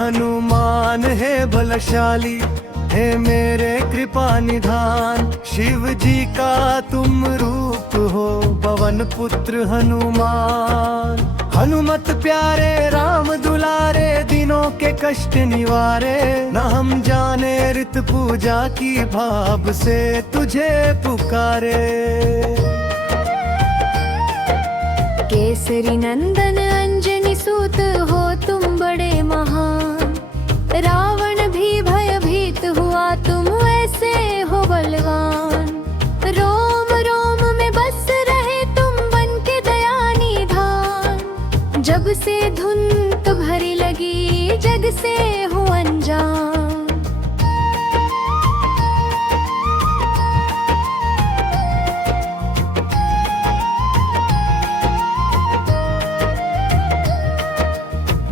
हनुमान है बलशाली, है मेरे कृपा निधान। शिव जी का तुम रूप हो, पवन पुत्र हनुमान। हनुमत प्यारे राम दुलारे, दिनों के कष्ट निवारे। न हम जाने रित पूजा की, भाव से तुझे पुकारे। केसरी नंदन अंजनी सूत हो तुम बड़े महान। रावण भी भयभीत हुआ, तुम ऐसे हो बलवान। रोम रोम में बस रहे तुम बन के दया निधान। जब से धुन तुम्हारी लगी, जग से हो अनजान।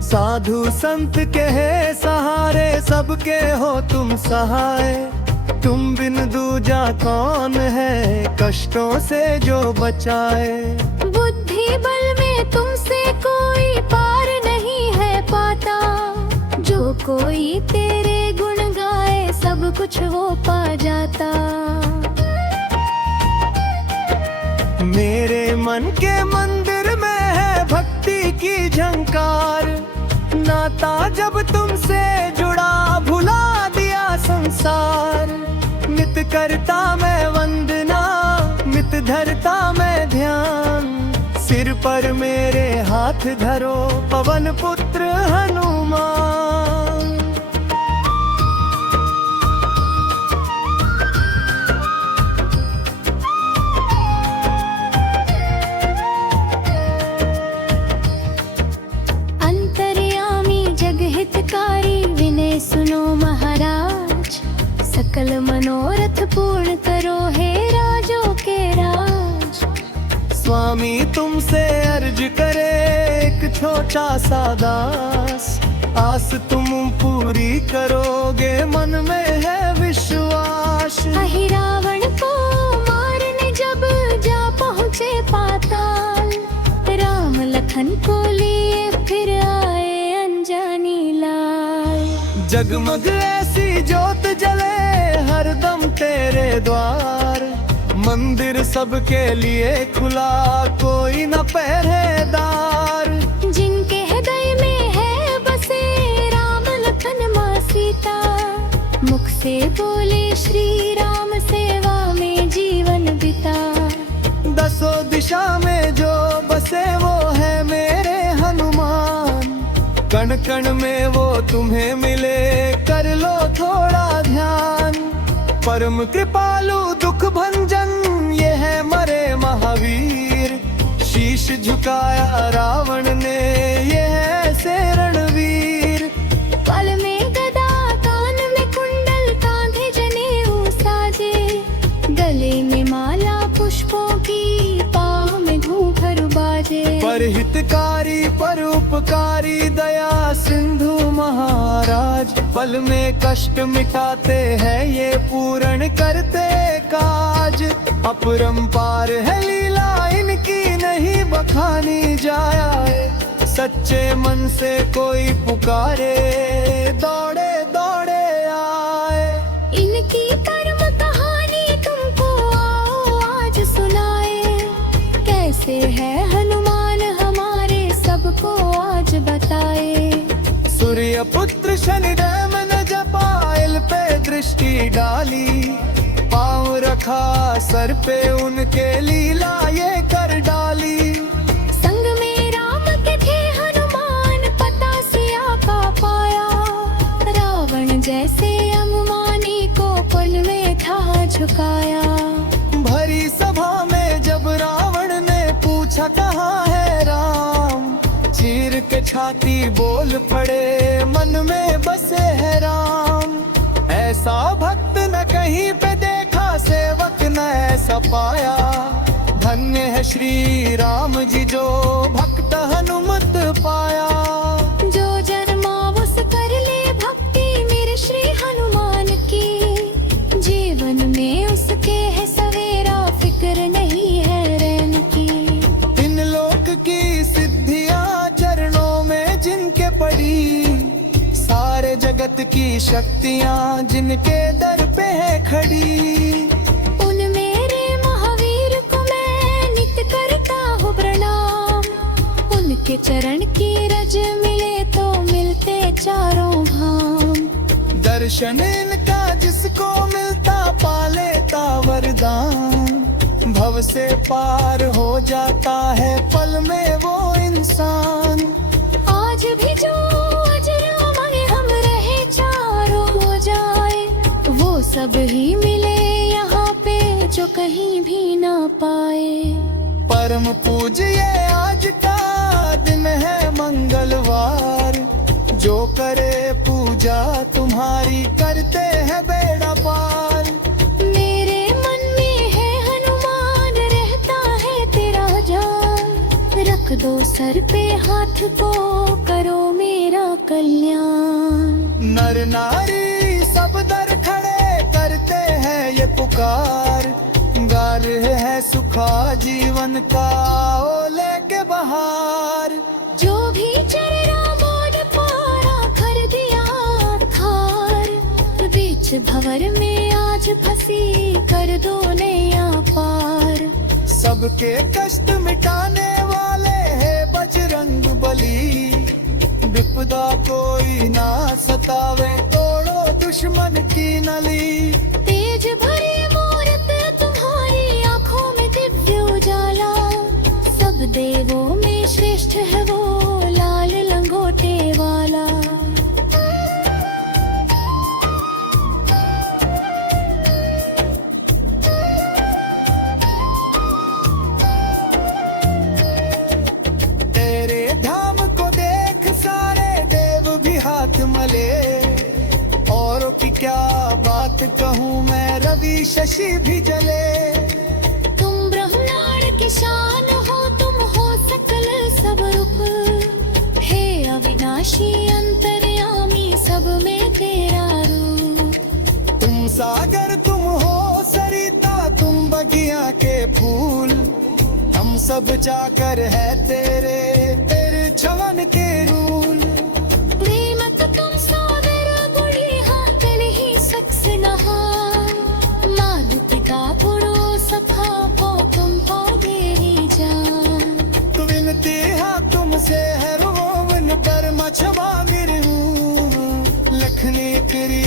साधु संत के है सहारे, सबके हो तुम सहाय। तुम बिन दूजा कौन है, कष्टों से जो बचाए। बुद्धि बल में तुमसे कोई पार नहीं है पाता। जो कोई तेरे गुण गाए, सब कुछ वो पा जाता। मेरे मन के मंदिर में है भक्ति की झंकार। नाता जब तुमसे जुड़ा, भुला दिया संसार। नित करता मैं वंदना, नित धरता मैं ध्यान। सिर पर मेरे हाथ धरो, पवन पुत्र हनुमान। विनय सुनो महाराज, सकल मनोरथ पूर्ण करो हे राजों के राज। स्वामी तुमसे अर्ज करे, एक छोटा सा दास। आस तुम पूरी करोगे, मन में है विश्वास। अहि रावण को मारने जब जा पहुँचे पाताल। राम लखन को लिए फिर आए अनजानी लाल। जगमग ऐसी जोत जले, हरदम तेरे द्वार। मंदिर सबके लिए खुला, कोई न पहरेदार। जिनके हृदय में है बसे राम लखन माँ सीता। मुख से बोले श्री राम, सेवा में जीवन बिता। दसों दिशा में जो बसे, वो है मेरे हनुमान। कण कण में वो तुम्हें मिले, कर लो थोड़ा ध्यान। परम कृपालु दुख भंजन, ये है मरे महावीर। शीश झुकाया रावण ने, ये है ऐसे रणवीर। पल में गदा, कान में कुंडल, कांधे जनेऊ साजे। गले में माला पुष्पों की, पाँव में घूंघर बाजे। पर हितकारी पर उपकारी, दया सिंधु महाराज। पल में कष्ट मिटाते हैं, ये पूर्ण करते काज। अपरंपार है लीला इनकी, नहीं बखानी जाए। सच्चे मन से कोई पुकारे, दौड़े दौड़े आए। इनकी परम कहानी तुमको आओ आज सुनाए। कैसे है हनुमान हमारे, सबको आज बताए। सूर्य पुत्र शनिदेव ने जपायल पे दृष्टि डाली। पाँव रखा सर पे उनके, लीला ये कर डाली। संग में राम के थे हनुमान, पता सिया का पाया। रावण जैसे अभिमानी को पल में था झुकाया। भरी सभा में जब रावण ने पूछा कहाँ है राम। चीर के छाती बोल पड़े, मन में बसे है राम। ऐसा भक्त न कहीं पे देखा, सेवक न ऐसा पाया। धन्य है श्री राम जी, जो भक्त हनुमत पाया। जो जन्मा उस कर ले भक्ति, मेरे श्री हनुमान की। जीवन में उसके है सवेरा, फिक्र नहीं है रैन की। इन लोक की सिद्धियां चरणों में जिनके पड़ी, की शक्तियाँ जिनके दर पे है खड़ी, उन मेरे महावीर को मैं नित्य करता हूँ प्रणाम। उनके चरण की रज मिले तो मिलते चारों धाम। दर्शन इनका जिसको मिलता पा लेता वरदान, भव से पार हो जाता है पल में वो इंसान। आज भी जो अजरामय हम रहे चारों हो जाए, वो सब ही मिले यहाँ पे जो कहीं भी ना पाए। परम पूज्य आज का दिन है मंगलवार, जो करे पूजा तुम्हारी करते हैं बेड़ा पार। मेरे मन में है हनुमान रहता है तेरा जान, रख दो सर पे हाथ को करो मेरा कल्याण। नर नारी सब दर खड़े करते हैं ये पुकार, गा रहे है सुखा जीवन का ओ लेके बहार। जो भी चररा मोड़ पारा कर दिया थार, बीच भंवर में आज फंसी कर दो नैया पार। सबके कष्ट मिटाने वाले है बजरंग बली, विपदा कोई ना सतावे तोड़ो दुश्मन की नली। तेज भरे मूरत तुम्हारी आंखों में दिव्य उजाला, सब देवों में श्रेष्ठ है वो लाल लंगोटे वाला। तेरे धाम को देख सारे देव भी हाथ मले, औरों की क्या बात कहूँ मैं रवि शशि भी जले। तुम ब्रह्मांड की शान हो, तुम हो सकल सब रूप, हे अविनाशी अंतर्यामी सब में तेरा रूप। तुम सागर तुम हो सरिता तुम बगिया के फूल, हम सब जाकर है तेरे तेरे छवन के रूल। प्रेमक तुम सागर बुढ़ी हाँ कल ही सक्स नहा, माधु पिता गुरु सखा को तुम पागे ही जान। तु विनती हाँ तुमसे है रोवन पर मछवा मिरू, लखनी करी।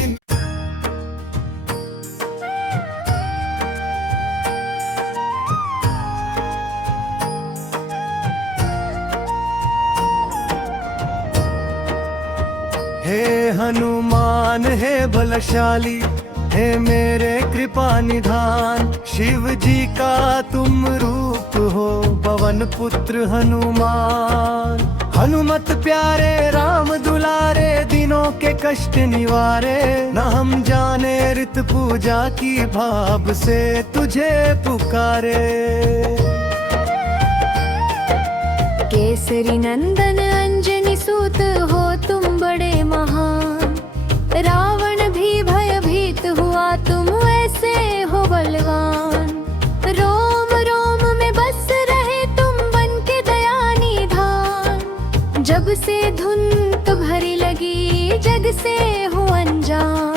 हे हनुमान हे बलशाली, हे मेरे कृपा निधान, शिव जी का तुम रूप हो पवन पुत्र हनुमान। हनुमत प्यारे राम दुलारे, दिनों के कष्ट निवारे, न हम जाने रित पूजा की भाव से तुझे पुकारे। केसरी नंदन अंजनी सूत हो तुम बड़े महान, रावण भी भयभीत हुआ तुम ऐसे हो बलवान। रोम रोम में बस रहे तुम बन के दया निधान, जब से धुन तुम्हारी लगी जग से हो अनजान।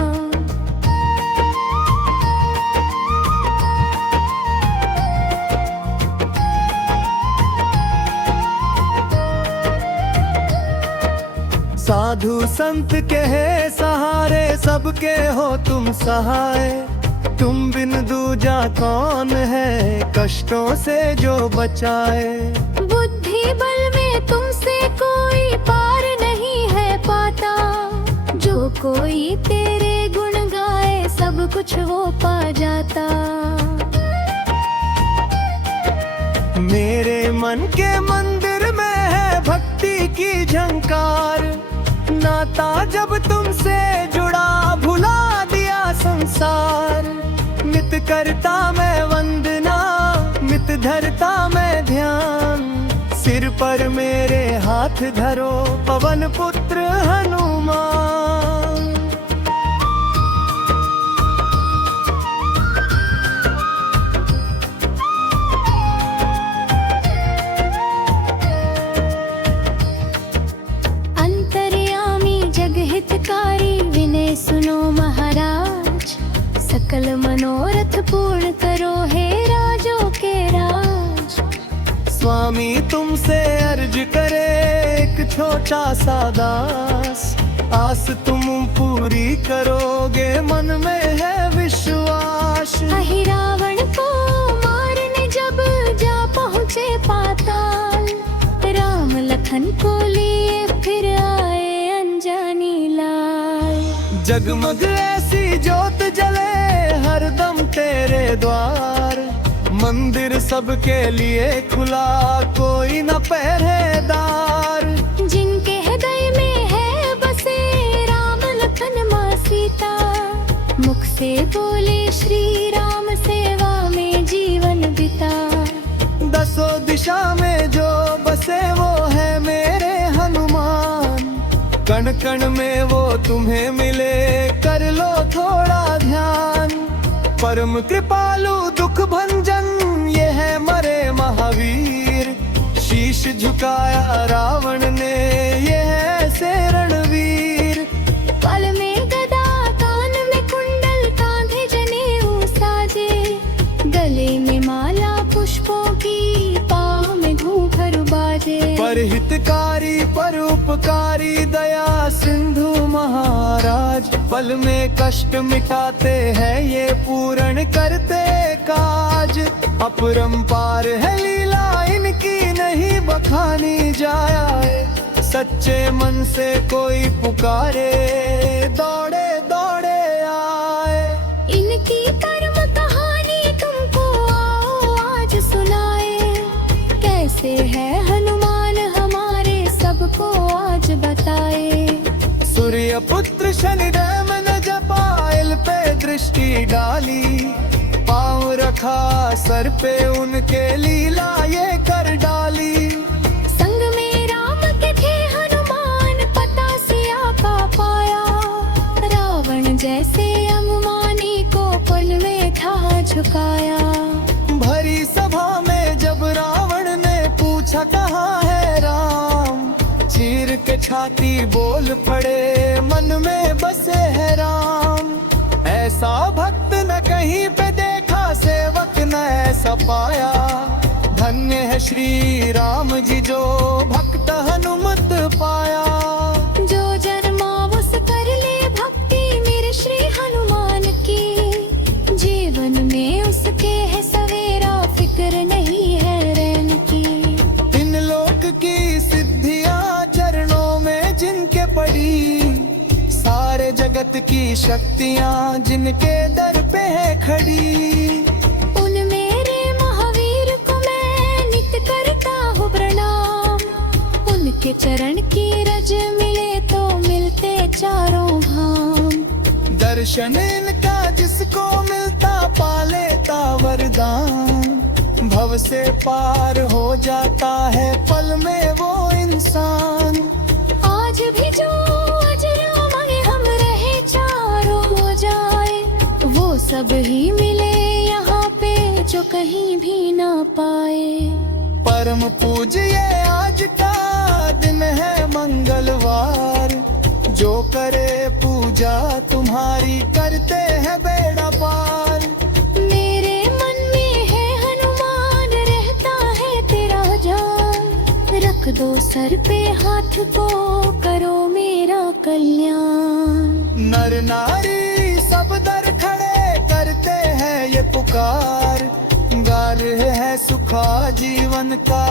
साधु संत के है सहारे, सबके हो तुम सहाय। तुम बिन दूजा कौन है कष्टों से जो बचाए। बुद्धि बल में तुमसे कोई पार नहीं है पाता, जो कोई तेरे गुण गाए सब कुछ वो पा जाता। मेरे मन के मंदिर में है भक्ति की झंकार, नाता जब तुमसे जुड़ा भुला दिया संसार। मित करता मैं वंदना, मित धरता मैं ध्यान, सिर पर मेरे हाथ धरो पवन पुत्र हनुमान। अंतर्यामी जग हितकारी, सकल मनोरथ पूर्ण करो हे राजों के राज। स्वामी तुमसे अर्ज करे एक छोटा सा दास, आस तुम पूरी करोगे मन में है विश्वास। अहि रावण को मारने जब जा पहुँचे पाताल, राम लखन को लिए फिर आए अंजनी लाल। जगमग ऐसी ज्योत जले हरदम तेरे द्वार, मंदिर सबके लिए खुला कोई न पहरेदार। जिनके हृदय में है बसे राम लखन माँ सीता, मुख से बोले श्री राम सेवा में जीवन बिता। दसों दिशा में जो बसे वो है मेरे हनुमान, कण कण में वो तुम्हें मिले कर लो थोड़ा ध्यान। परम कृपालु दुख भंजन ये है मरे महावीर, शीश झुकाया रावण ने ये है ऐसे रणवीर। पल में गदा कान में कुंडल कांधे जनेऊ साजे, गले में माला पुष्पों की पाँव में घूंघर बाजे। पर हितकारी पर उपकारी दया सिंधु महाराज, पल में कष्ट मिटाते हैं ये पूर्ण करते काज। अपरंपार है लीला इनकी नहीं बखानी जाए, सच्चे मन से कोई पुकारे दौड़े दौड़े आए। इनकी परम कहानी तुमको आओ आज सुनाए, कैसे है हनुमान हमारे सबको आज बताए। सूर्य पुत्र शनिदेव ने जपाइल पे दृष्टि डाली, पाँव रखा सर पे उनके लीला ये कर डाली। संग में राम के थे हनुमान पता सिया का पाया, रावण जैसे अमुमानी को पल में था झुकाया। भरी सभा में जब रावण ने पूछा कहाँ है राम, चीर के छाती बोल पड़े मन में बसे है राम। ऐसा भक्त न कहीं पे देखा सेवक न ऐसा पाया, धन्य है श्री राम जी जो भक्त हनुमत पाया। जो जन्मा उस कर ले भक्ति मेरे श्री हनुमान की, जीवन में उसके है सवेरा फिक्र नहीं है रैन की। इन लोक की सिद्धियां चरणों में जिनके पड़ी, सारे जगत की शक्तियां जिनके दर पे है खड़ी। उन मेरे महावीर को मैं नित्य करता हूँ प्रणाम, उनके चरण की रज मिले तो मिलते चारों धाम। दर्शन इनका जिसको मिलता पा लेता वरदान, भव से पार हो जाता है पल में वो इंसान। आज भी जो अजरामय हम रहे चारों हो जाए, वो सब ही मिले यहाँ पे जो कहीं भी ना पाए। परम पूज्य आज का दिन है मंगलवार, जो करे पूजा तुम्हारी करते हैं बेड़ा पार। मेरे मन में है हनुमान रहता है तेरा जान, रख दो सर पे हाथ को करो मेरा कल्याण। नर नारी सब दर खड़े करते हैं ये पुकार, गा रहे है सुखा जीवन का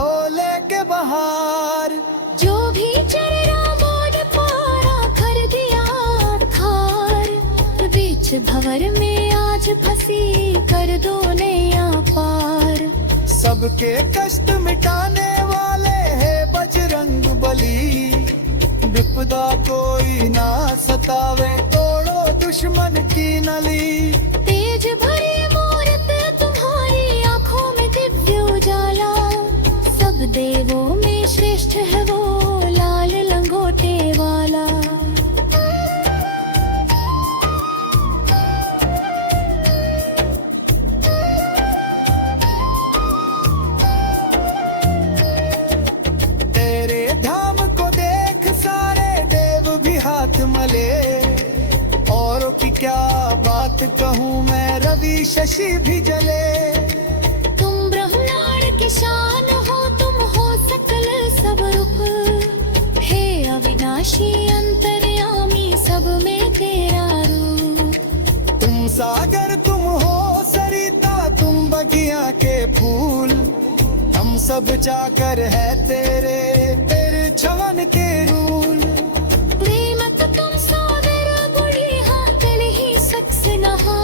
ओ लेके बहार। जो भी चरण मोद पारा कर दिया थार, बीच भंवर में आज फंसी कर दो नैया पार। सबके कष्ट मिटाने वाले है बजरंग बली, विपदा कोई ना सतावे तोड़ो दुश्मन की नली। तेज भरे मूरत तुम्हारी आंखों में दिव्य उजाला, सब देवों में श्रेष्ठ है वो लाल लंगोटे वाला। तेरे धाम को देख सारे देव भी हाथ मले, बात कहूँ मैं रवि शशि भी जले। तुम ब्रह्मांड की शान हो, तुम हो सकल सब रूप। हे अविनाशी अंतर्यामी, सब में तेरा रूप। तुम सागर तुम हो सरिता, तुम बगिया के फूल। हम सब चाकर है तेरे, तेरे छवन के रूल। प्रेमत तुम सागर बुढ़ी हाँ कल ही सक्स नहा।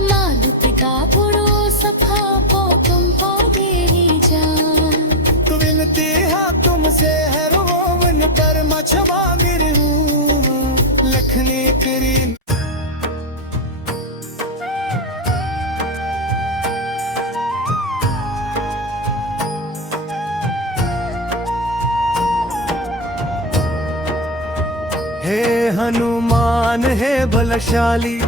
मालु पिता पुरो सखा पो, तुम पागे ही जान। तु विनती हाँ तुमसे है रोवन, पर मछवा मिरू लखनी करी। हे हनुमान हे बलशाली,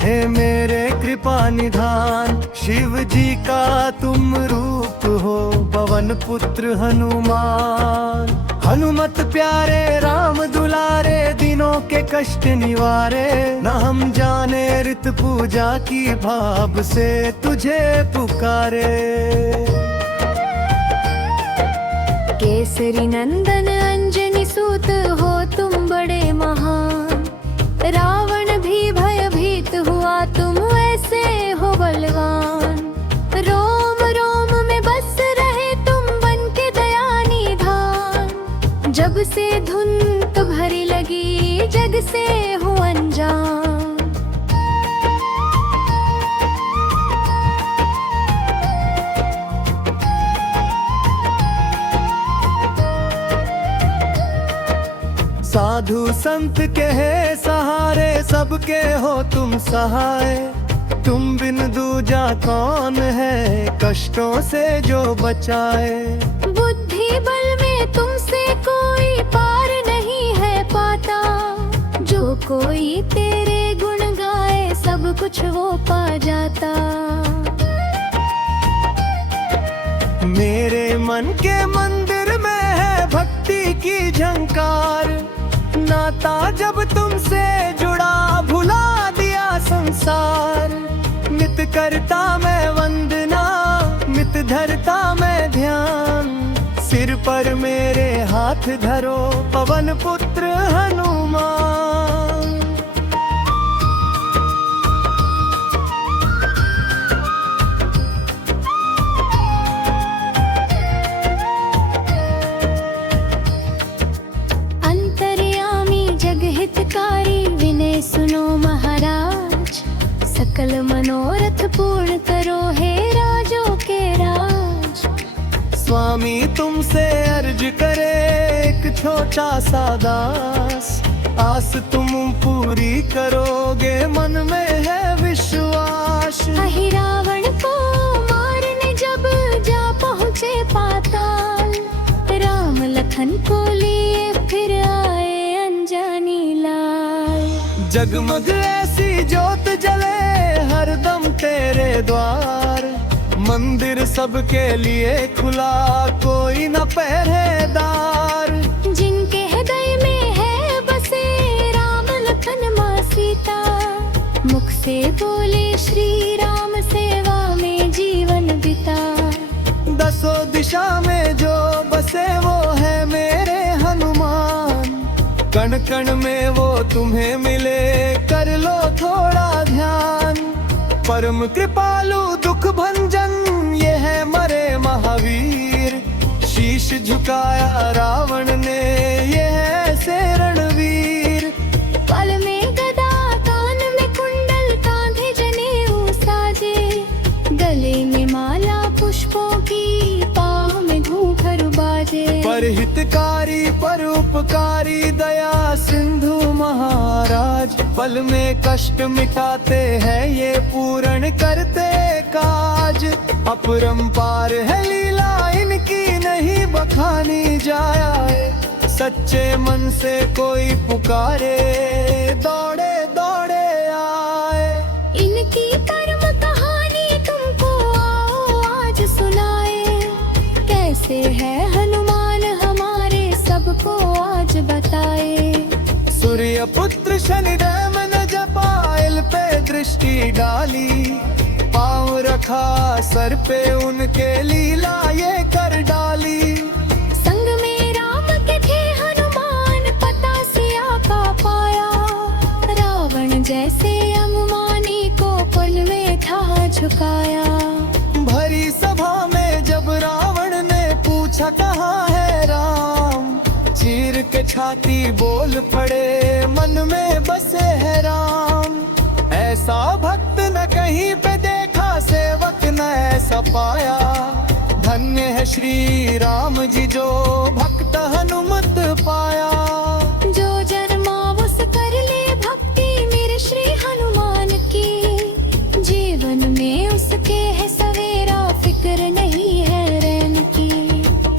हे मेरे कृपा निधान। शिव जी का तुम रूप हो, पवन पुत्र हनुमान। हनुमत प्यारे राम दुलारे, दिनों के कष्ट निवारे। न हम जाने रित पूजा की, भाव से तुझे पुकारे। केसरी नंदन अंजनी सूत हो तुम बड़े महान। रावण भी भयभीत हुआ, तुम ऐसे हो बलवान। रोम रोम में बस रहे तुम बन के दया निधान। जब से धुन तुम्हारी लगी, जग से हो अनजान। साधु संत के है सहारे, सबके हो तुम सहाय। तुम बिन दूजा कौन है, कष्टों से जो बचाए। बुद्धि बल में तुमसे कोई पार नहीं है पाता। जो कोई तेरे गुण गाए, सब कुछ वो पा जाता। मेरे मन के मंदिर में है भक्ति की झंकार। नाता जब तुमसे जुड़ा, भुला दिया संसार। नित करता मैं वंदना, नित धरता मैं ध्यान। सिर पर मेरे हाथ धरो, पवन पुत्र हनुमान। हितकारी विनय सुनो महाराज। सकल मनोरथ पूर्ण करो, हे राजों के राज। स्वामी तुमसे अर्ज करे, एक छोटा सा दास। आस तुम पूरी करोगे, मन में है विश्वास। अहि रावण को मारने जब जा पहुँचे पाताल। राम लखन को लिए फिर आए अनजानी लाल। जगमग ऐसी जोत जले, हरदम तेरे द्वार। मंदिर सबके लिए खुला, कोई न पहरेदार। जिनके हृदय में है बसे, राम लखन माँ सीता। मुख से बोले श्री राम, सेवा में जीवन बिता। दसों दिशा में जो बसे, वो है मेरे हनुमान। कण कण में वो तुम्हें मिले, कर लो थोड़ा ध्यान। परम कृपालु दुख भंजन, ये है मरे महावीर। शीश झुकाया रावण ने, ये है ऐसे रणवीर। पल में गदा, कान में कुंडल, कांधे जनेऊ साजे। गले में माला पुष्पों की, पाँव में घूंघर बाजे। पर हितकारी पर उपकारी, दया सिंधु महाराज। पल में कष्ट मिटाते हैं, ये पूर्ण करते काज। अपरंपार है लीला इनकी, नहीं बखानी जाए। सच्चे मन से कोई पुकारे, दौड़े दौड़े आए। इनकी परम कहानी तुमको आओ आज सुनाए। कैसे है हनुमान हमारे, सबको आज बताए। सूर्य पुत्र शनिदेव न जपायल पे दृष्टि डाली, पाँव रखा सर पे उनके, लीला ये कर डाली। संग में राम के थे हनुमान, पता सिया का पाया। रावण जैसे अभिमानी को पल में था झुकाया। भरी सभा में जब रावण ने पूछा कहाँ है राम, चीर के छाती बोल पड़े, मन में बसे है राम। ऐसा भक्त न कहीं पे देखा, सेवक न ऐसा पाया। धन्य है श्री राम जी जो भक्त हनुमत पाया। जो जन्मा उस कर ले भक्ति मेरे श्री हनुमान की। जीवन में उसके है सवेरा, फिक्र नहीं है रैन की।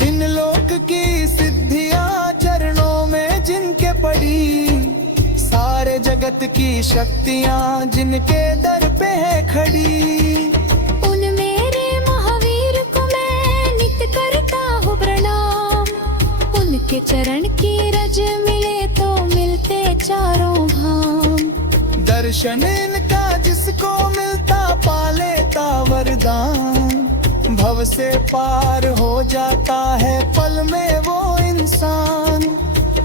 इन लोक की सिद्धियां चरणों में जिनके पड़ी, सारे जगत की शक्तियां जिनके दर पे है खड़ी। उन मेरे महावीर को मैं नित्य करता हूँ प्रणाम। उनके चरण की रज मिले तो मिलते चारों धाम। दर्शन इनका जिसको मिलता, पा लेता वरदान। भव से पार हो जाता है पल में वो इंसान।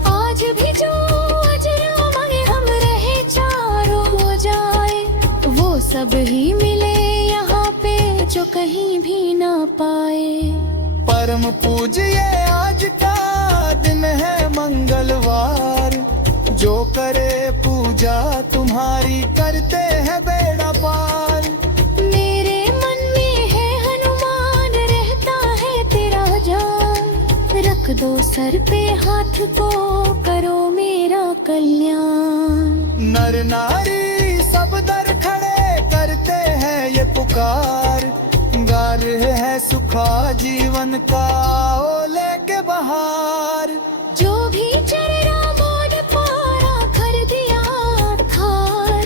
आज भी जो अजरामय हम रहे चारों हो जाए, वो सब ही मिले यहाँ पे जो कहीं भी ना पाए। परम पूज्य आज का दिन है मंगलवार, जो करे पूजा तुम्हारी करते हैं बेड़ा पार। मेरे मन में है हनुमान, रहता है तेरा जान। रख दो सर पे हाथ को, करो मेरा कल्याण। नर नारी सब दर खड़े करते हैं ये पुकार। गा रहे है सुखा जीवन का, ओ लेके बहार। जो भी चरण मोद पारा, कर दिया थार।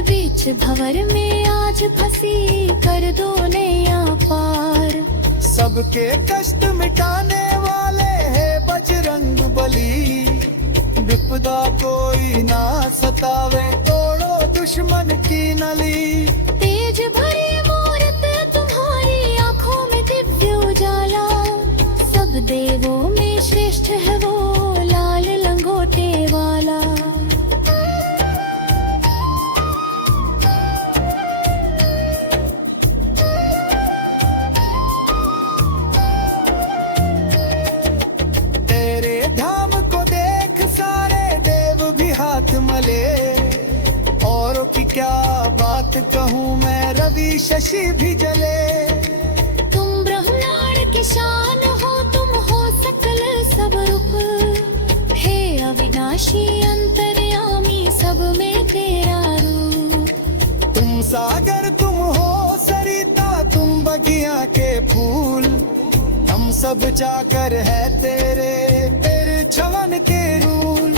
बीच भंवर में आज फंसी, कर दो नैया पार। सबके कष्ट मिटाने वाले है बजरंग बली। विपदा कोई ना सतावे, तोड़ो दुश्मन की नली। तेज भरे मूरत तुम्हारी, आंखों में दिव्य उजाला। सब देवों में श्रेष्ठ है वो, लाल लंगोटे वाला। तेरे धाम को देख सारे देव भी हाथ मले। औरों की क्या बात कहूँ मैं, रवि शशि भी जले। तुम ब्रह्मांड की शान हो, तुम हो सकल सब रूप। हे अविनाशी अंतर्यामी, सब में तेरा रूप। तुम सागर तुम हो सरिता, तुम बगिया के फूल। हम सब चाकर है तेरे, तेरे छवन के रूल।